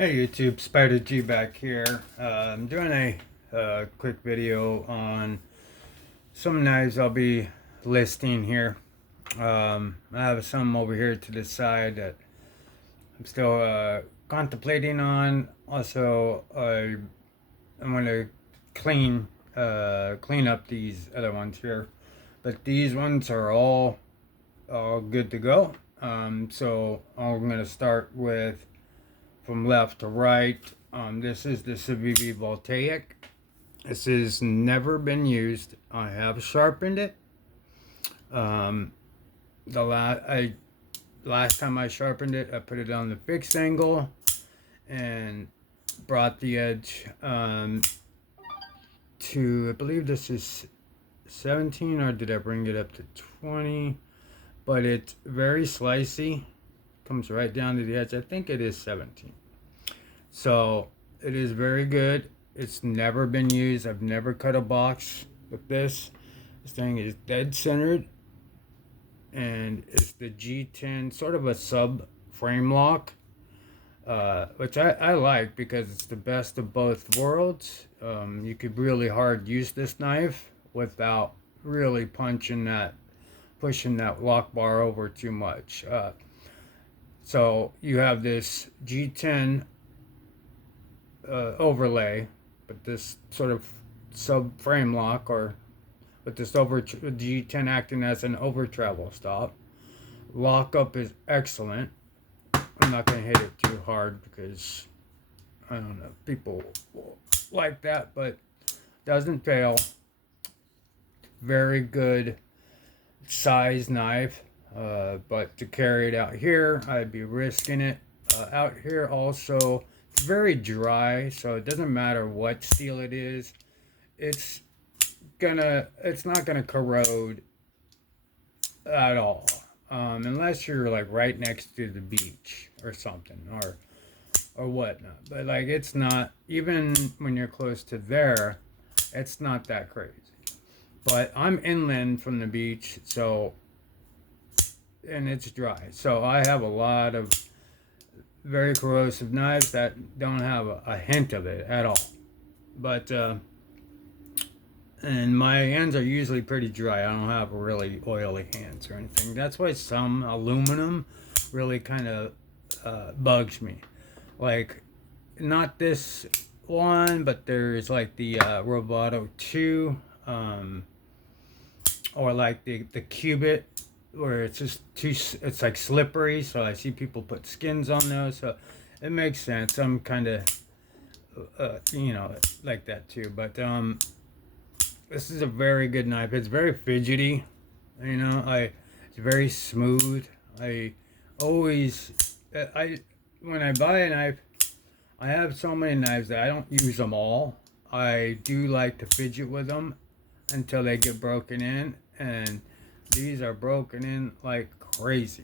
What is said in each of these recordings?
Hey YouTube, Spider G back here. I'm doing a quick video on some knives I'll be listing here. I have some over here to the side that I'm still contemplating on. Also, I'm going to clean up these other ones here, but these ones are all good to go. So I'm going to start with from left to right. This is the Civivi Voltaic. This has never been used. I have sharpened it. Um, last time I sharpened it, I put it on the fixed angle and brought the edge to, I believe this is 17, or did I bring it up to 20? But it's very slicey. Comes right down to the edge. I think it is 17. So it is very good. It's never been used. I've never cut a box with this. This thing is dead centered, and it's the G10, sort of a sub frame lock, which I like because it's the best of both worlds. You could really hard use this knife without really pushing that lock bar over too much. So you have this G10 overlay, but this sort of sub frame lock, or with this G10 acting as an over travel stop. Lockup is excellent. I'm not going to hit it too hard because I don't know, people like that, but doesn't fail. Very good size knife, but to carry it out here, I'd be risking it. Out here also, it's very dry, so it doesn't matter what steel it is. It's not gonna corrode at all, unless you're like right next to the beach or something, or whatnot. But like, it's not, even when you're close to there, it's not that crazy. But I'm inland from the beach, so, and it's dry, so I have a lot of very corrosive knives that don't have a hint of it at all. But and my hands are usually pretty dry. I don't have really oily hands or anything. That's why some aluminum really kind of bugs me. Like, not this one, but there's like the Roboto 2, or like the Cubit, where it's just it's like slippery, so I see people put skins on those, so it makes sense. I'm kind of like that too. But this is a very good knife. It's very fidgety, it's very smooth. I always when I buy a knife, I have so many knives that I don't use them all. I do like to fidget with them until they get broken in, and these are broken in like crazy,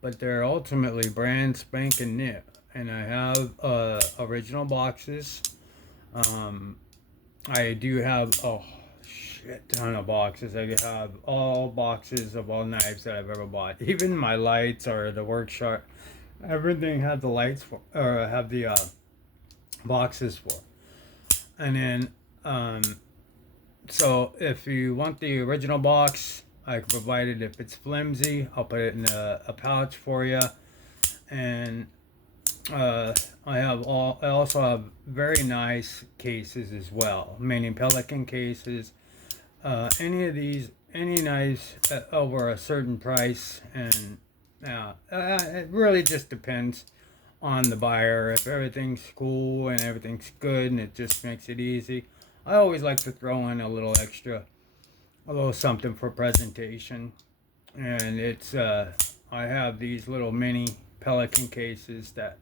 but they're ultimately brand spanking new. And I have original boxes. I do have a shit ton of boxes. I have all boxes of all knives that I've ever bought. Even my lights, or the workshop, everything have the lights for, or have the boxes for. And then so if you want the original box, I can provide it. If it's flimsy, I'll put it in a pouch for you. And I also have very nice cases as well, meaning Pelican cases. Any knives over a certain price, and it really just depends on the buyer. If everything's cool and everything's good and it just makes it easy, I always like to throw in a little something for presentation. And it's I have these little mini Pelican cases that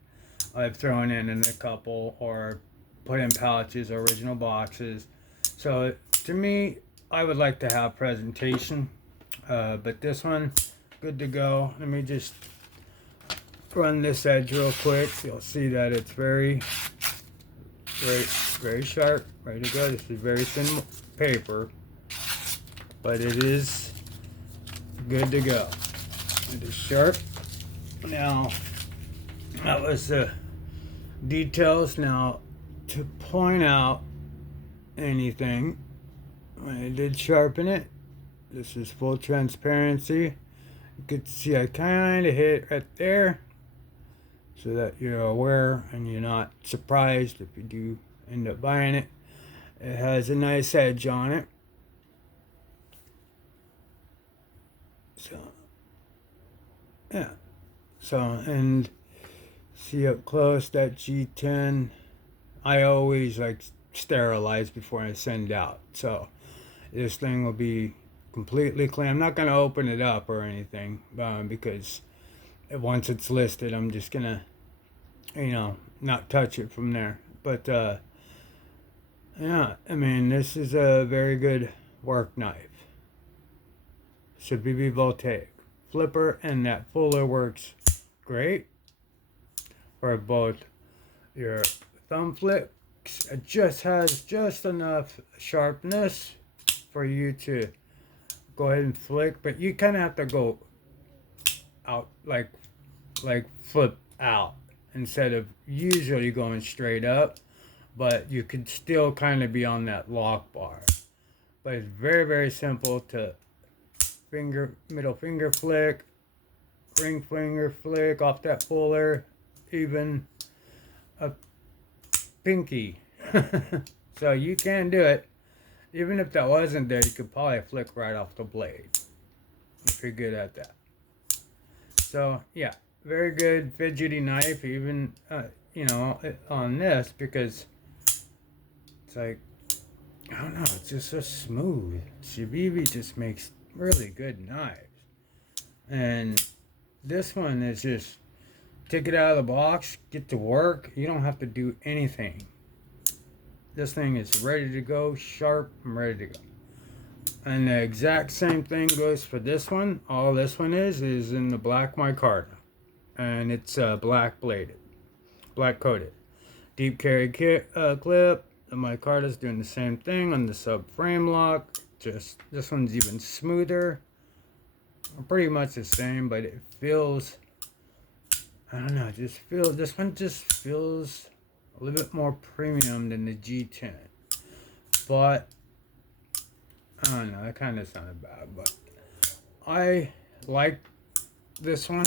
I've thrown in a couple, or put in pouches or original boxes. So to me, I would like to have presentation, but this one, good to go. Let me just run this edge real quick. You'll see that it's very sharp, ready to go. This is very thin paper, but it is good to go. It is sharp. Now, that was details. Now, to point out anything, when I did sharpen it, this is full transparency. You could see I kind of hit right there, so that you're aware and you're not surprised if you do end up buying it. It has a nice edge on it. So, yeah. So, and see up close that G10. I always like sterilize before I send out. So, this thing will be completely clean. I'm not going to open it up or anything because once it's listed, I'm just going to, not touch it from there. But, yeah, I mean, this is a very good work knife. Shabibi Voltaic flipper, and that fuller works great for both your thumb flicks. It just has just enough sharpness for you to go ahead and flick, but you kind of have to go out like flip out instead of usually going straight up, but you could still kind of be on that lock bar. But it's very, very simple to middle finger flick, ring finger flick off that puller, even a pinky. So you can do it. Even if that wasn't there, you could probably flick right off the blade if you're good at that. So yeah, very good fidgety knife, even on this, because it's like, I don't know, it's just so smooth. Shabibi just makes really good knives, and this one is just take it out of the box, get to work. You don't have to do anything. This thing is ready to go, sharp and ready to go. And the exact same thing goes for this one. All this one is in the black micarta, and it's black bladed, black coated, deep carry clip. The micarta is doing the same thing on the sub frame lock. Just this one's even smoother. Pretty much the same, but it feels, I don't know, this one just feels a little bit more premium than the G10. But I don't know, that kind of sounded bad, but I like this one.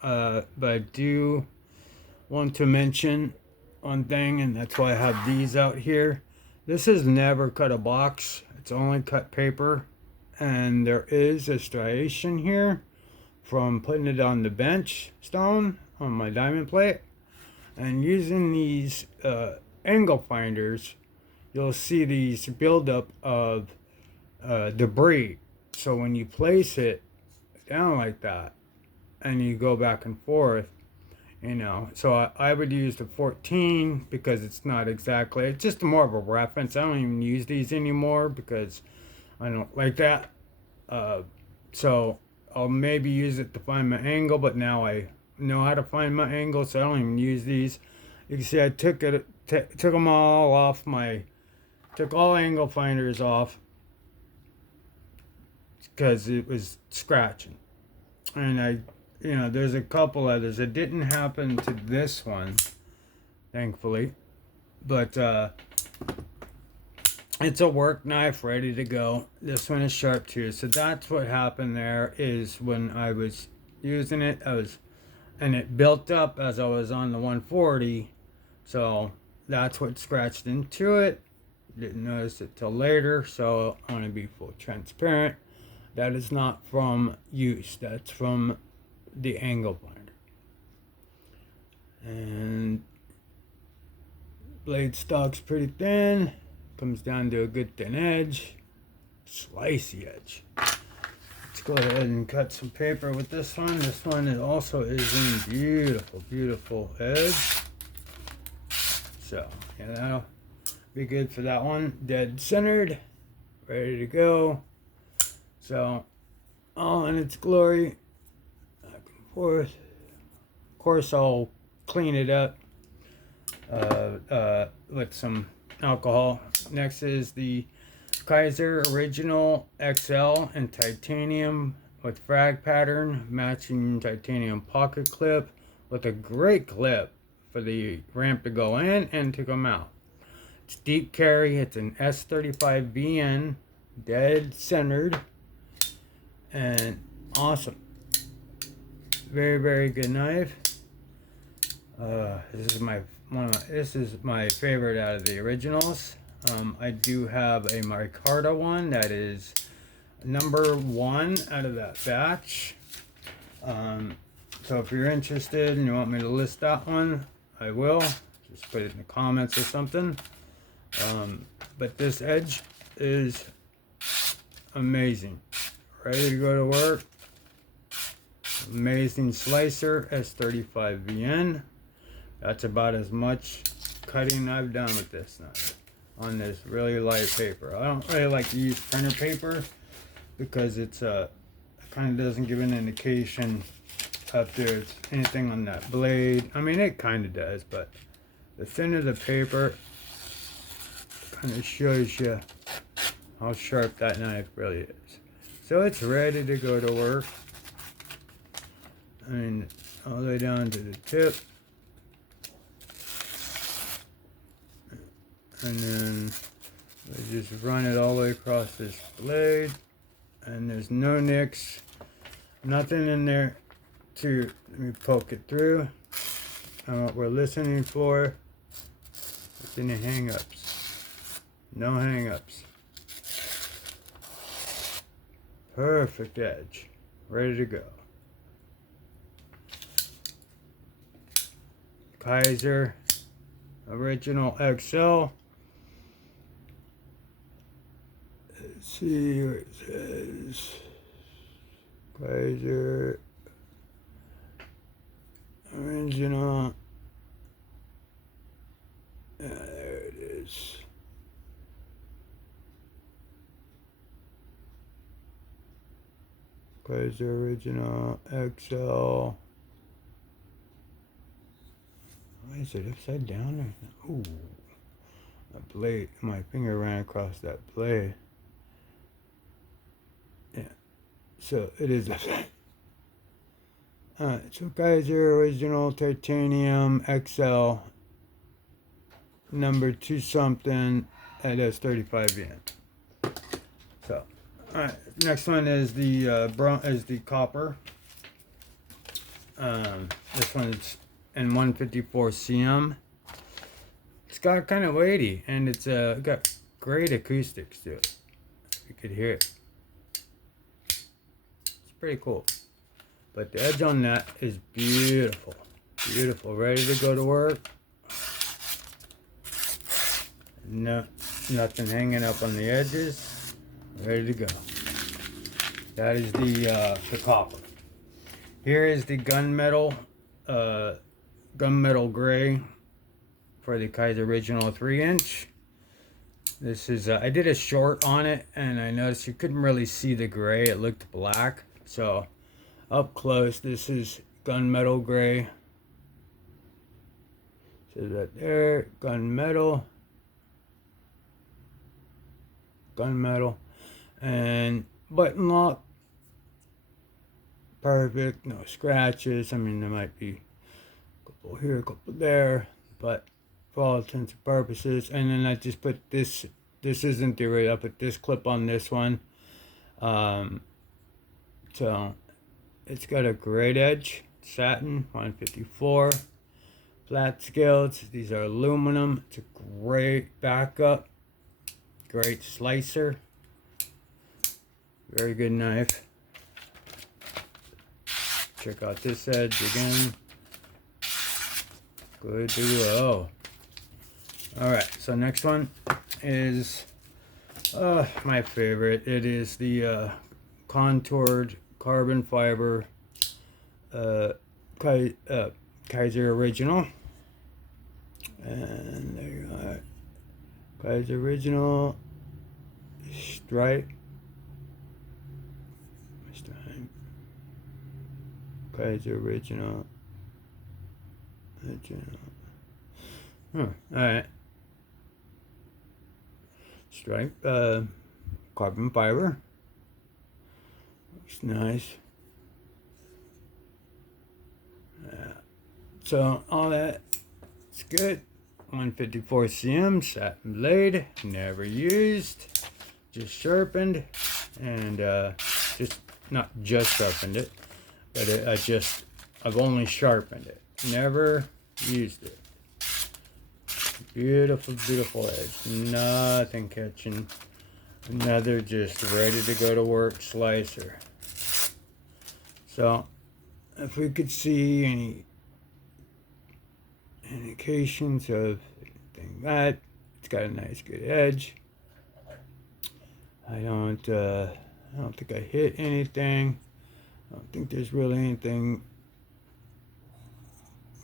But I do want to mention one thing, and that's why I have these out here. This is never cut a box, it's only cut paper, and there is a striation here from putting it on the bench stone on my diamond plate, and using these angle finders, you'll see these buildup of debris. So when you place it down like that and you go back and forth, so I would use the 14 because it's not exactly, it's just more of a reference. I don't even use these anymore because I don't like that. So I'll maybe use it to find my angle, but now I know how to find my angle, so I don't even use these. You can see I took them all off took all angle finders off because it was scratching. And there's a couple others. It didn't happen to this one, thankfully, but it's a work knife ready to go. This one is sharp too. So that's what happened there, is when I was using it, and it built up as I was on the 140. So that's what scratched into it. Didn't notice it till later, so I want to be full transparent. That is not from use. That's from the angle finder. And blade stock's pretty thin. Comes down to a good thin edge. Slicey edge. Let's go ahead and cut some paper with this one. This one also is in beautiful, beautiful edge. So, that'll be good for that one. Dead centered. Ready to go. So, all in its glory. Back and forth. Of course, I'll clean it up with some alcohol. Next is the Kaiser Original XL in titanium with frag pattern, matching titanium pocket clip with a great clip for the ramp to go in and to come out. It's deep carry. It's an S35VN, dead centered, and awesome. Very, very good knife. This is my favorite out of the originals. I do have a micarta one that is number 1 out of that batch. So if you're interested and you want me to list that one, I will. Just put it in the comments or something. But this edge is amazing. Ready to go to work. Amazing slicer, S35VN. That's about as much cutting I've done with this knife on this really light paper. I don't really like to use printer paper because it's kind of doesn't give an indication if there's anything on that blade. I mean, it kind of does, but the thinner the paper kind of shows you how sharp that knife really is. So it's ready to go to work. I mean, all the way down to the tip. And then we just run it all the way across this blade. And there's no nicks, nothing in there to, let me poke it through. And what we're listening for is any hang-ups. No hang-ups. Perfect edge. Ready to go. Kaiser Original XL. Let's see what it says. Kaiser Original. Yeah, there it is. Kaiser Original XL. Why is it upside down? Ooh, a blade. My finger ran across that blade. Yeah, so it is upside. Alright, so Kaiser Original Titanium XL, number 2 something at S35VN. So, alright, next one is the copper. This one is in 154 cm. It's got kind of weighty, and it's got great acoustics to it. You could hear it. It's pretty cool. But the edge on that is beautiful. Beautiful. Ready to go to work. No, nothing hanging up on the edges. Ready to go. That is the copper. Here is the gunmetal gray for the Kaiser Original 3-inch. This is I did a short on it, and I noticed you couldn't really see the gray. It looked black. So up close, this is gunmetal gray. So that there, gunmetal, and button lock. Perfect, no scratches. I mean, there might be a couple here, a couple there, but for all intents and purposes. And then I just put this. This isn't the right. I put this clip on this one. So it's got a great edge, satin, 154, flat scales. These are aluminum. It's a great backup, great slicer, very good knife. Check out this edge again. Good to go. Alright, so next one is my favorite. It is the contoured carbon fiber Kaiser Original. And there you are. Kaiser Original stripe. Kaiser Original. Alright. Stripe carbon fiber. Looks nice. So all that It's good. 154 cm satin blade, never used, just sharpened, and just not just sharpened it, but I've only sharpened it, never used it. Beautiful, beautiful edge, nothing catching. Another just ready to go to work slicer. So if we could see any indications of anything that it's got a nice good edge. I don't think I hit anything. I don't think there's really anything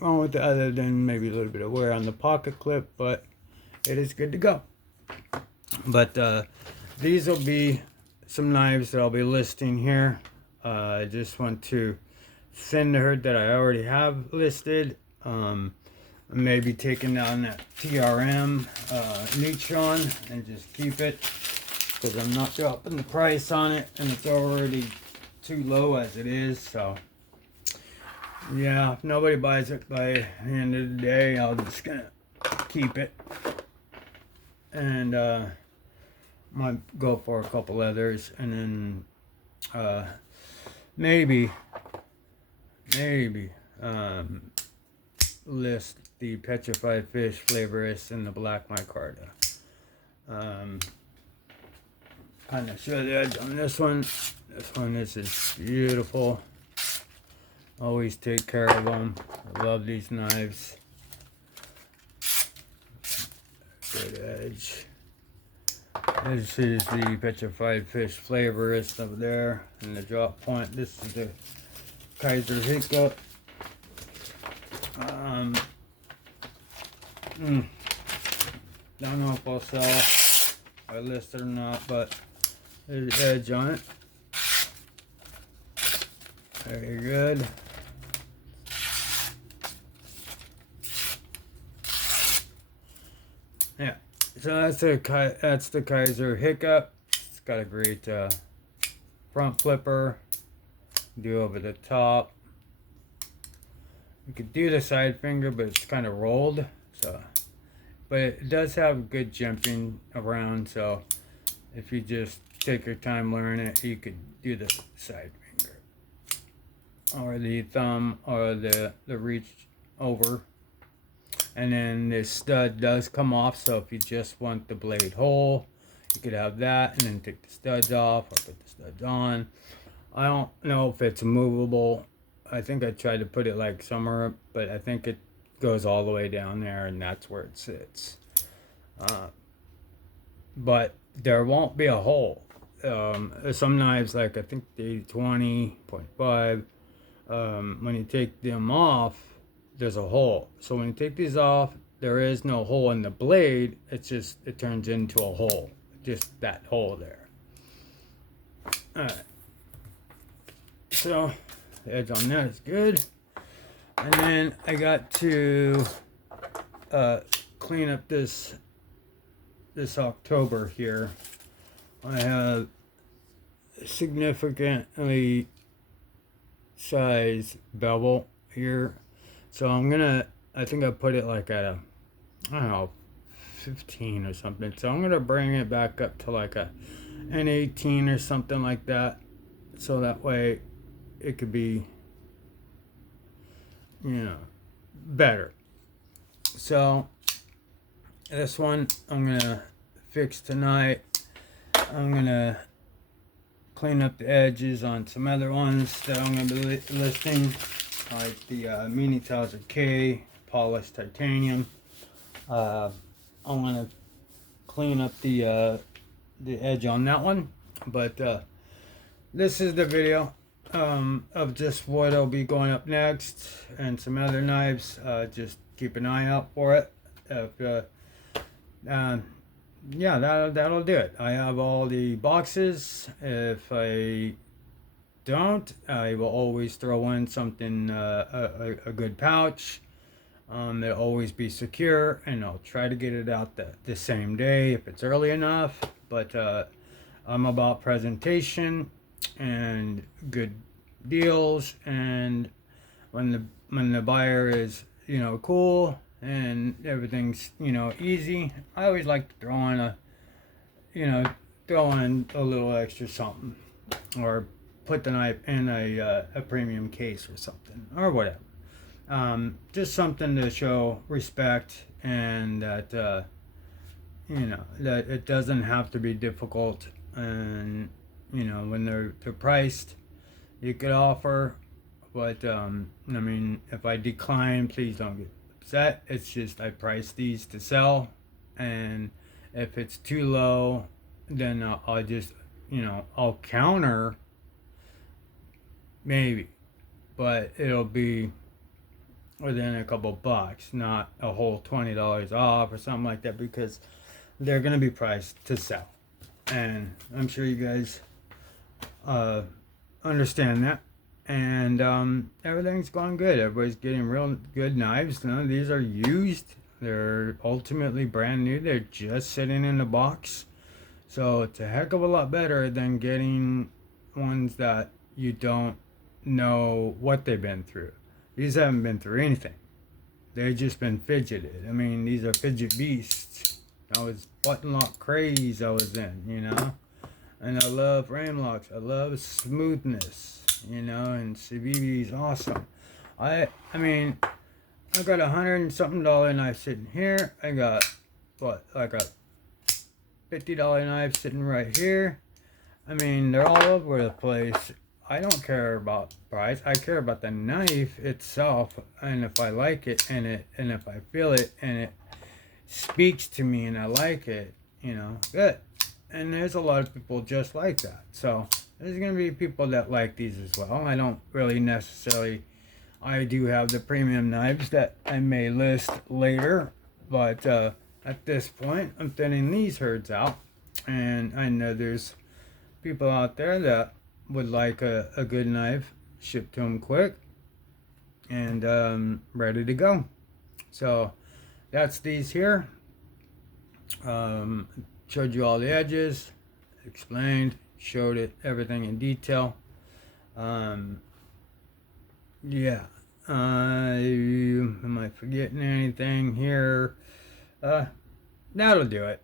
wrong with it other than maybe a little bit of wear on the pocket clip, but it is good to go. But these will be some knives that I'll be listing here. I just want to thin the herd that I already have listed. Maybe taking down that TRM Neutron and just keep it, because I'm not dropping the price on it and it's already too low as it is. So yeah, if nobody buys it by the end of the day, I'm just gonna keep it and might go for a couple others, and then maybe list the petrified fish flavorist and the black micarta. Kind of show the edge on this one. This is beautiful. Always take care of them. I love these knives. Good edge. This is the petrified fish flavorist over there, and the drop point. This is the Kaiser Hiccup. Don't know if I'll sell I list it or not, but there's edge on it. Very good. Yeah, so that's the Kaiser Hiccup. It's got a great front flipper. Do over the top. You could do the side finger, but it's kind of rolled. So, but it does have good jumping around. So, if you just take your time learning it, you could do the side finger or the thumb or the reach over. And then this stud does come off, so if you just want the blade whole, you could have that and then take the studs off or put the studs on. I don't know if it's movable. I think I tried to put it like somewhere, but I think it goes all the way down there and that's where it sits. But there won't be a hole. Some knives, like I think the 20.5, when you take them off, there's a hole. So when you take these off, there is no hole in the blade. It's just, it turns into a hole. Just that hole there. Alright. So the edge on that is good. And then I got to clean up this October here. I have significantly sized bevel here. So I think I put it like at a, I don't know, 15 or something. So I'm gonna bring it back up to like an 18 or something like that. So that way it could be, better. So this one I'm gonna fix tonight. I'm gonna clean up the edges on some other ones that I'm gonna be listing, like the Mini Towser K polished titanium. I'm gonna clean up the edge on that one, but this is the video of just what'll be going up next and some other knives. Just keep an eye out for it. Yeah, that'll do it. I have all the boxes. If I don't, I will always throw in something, a good pouch. It'll always be secure, and I'll try to get it out the same day if it's early enough. But I'm about presentation and good deals, and when the buyer is cool and everything's, you know, easy, I always like to throw on a, you know, throw in a little extra something, or put the knife in a premium case or something, or whatever. Just something to show respect, and that you know, that it doesn't have to be difficult. And you know, when they're priced, you could offer, but I mean, if I decline, please don't get upset. It's just I price these to sell, and if it's too low, then I'll just, you know, I'll counter maybe, but it'll be within a couple bucks, not a whole $20 off or something like that, because they're gonna be priced to sell, and I'm sure you guys understand that. And everything's going good. Everybody's getting real good knives. None of these are used. They're ultimately brand new. They're just sitting in the box. So it's a heck of a lot better than getting ones that you don't know what they've been through. These haven't been through anything. They've just been fidgeted. I mean, these are fidget beasts. That was button lock craze I was in, you know? And I love frame locks. I love smoothness, you know, and Civivi's awesome. I mean, I got $100 and something knife sitting here. I got, what, like a $50 knife sitting right here. I mean, they're all over the place. I don't care about price. I care about the knife itself, and if I like it, and if I feel it, and it speaks to me, and I like it, you know, good. And there's a lot of people just like that. So there's gonna be people that like these as well. I don't really necessarily. I do have the premium knives that I may list later, but at this point, I'm thinning these herds out, and I know there's people out there that would like a good knife shipped to them quick and ready to go. So that's these here. Showed you all the edges, explained, showed it everything in detail. Yeah. Am I forgetting anything here? That'll do it.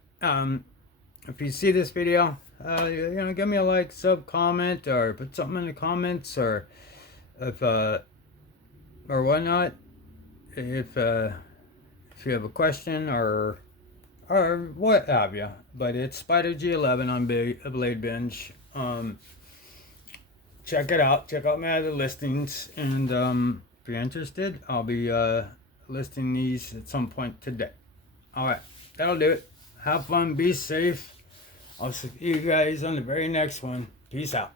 If you see this video, you know, give me a like, sub, comment, or put something in the comments, or if or whatnot. If you have a question or what have you. But it's Spider G11 on Bladebinge. Check it out. Check out my other listings, and if you're interested, I'll be listing these at some point today. All right, that'll do it. Have fun. Be safe. I'll see you guys on the very next one. Peace out.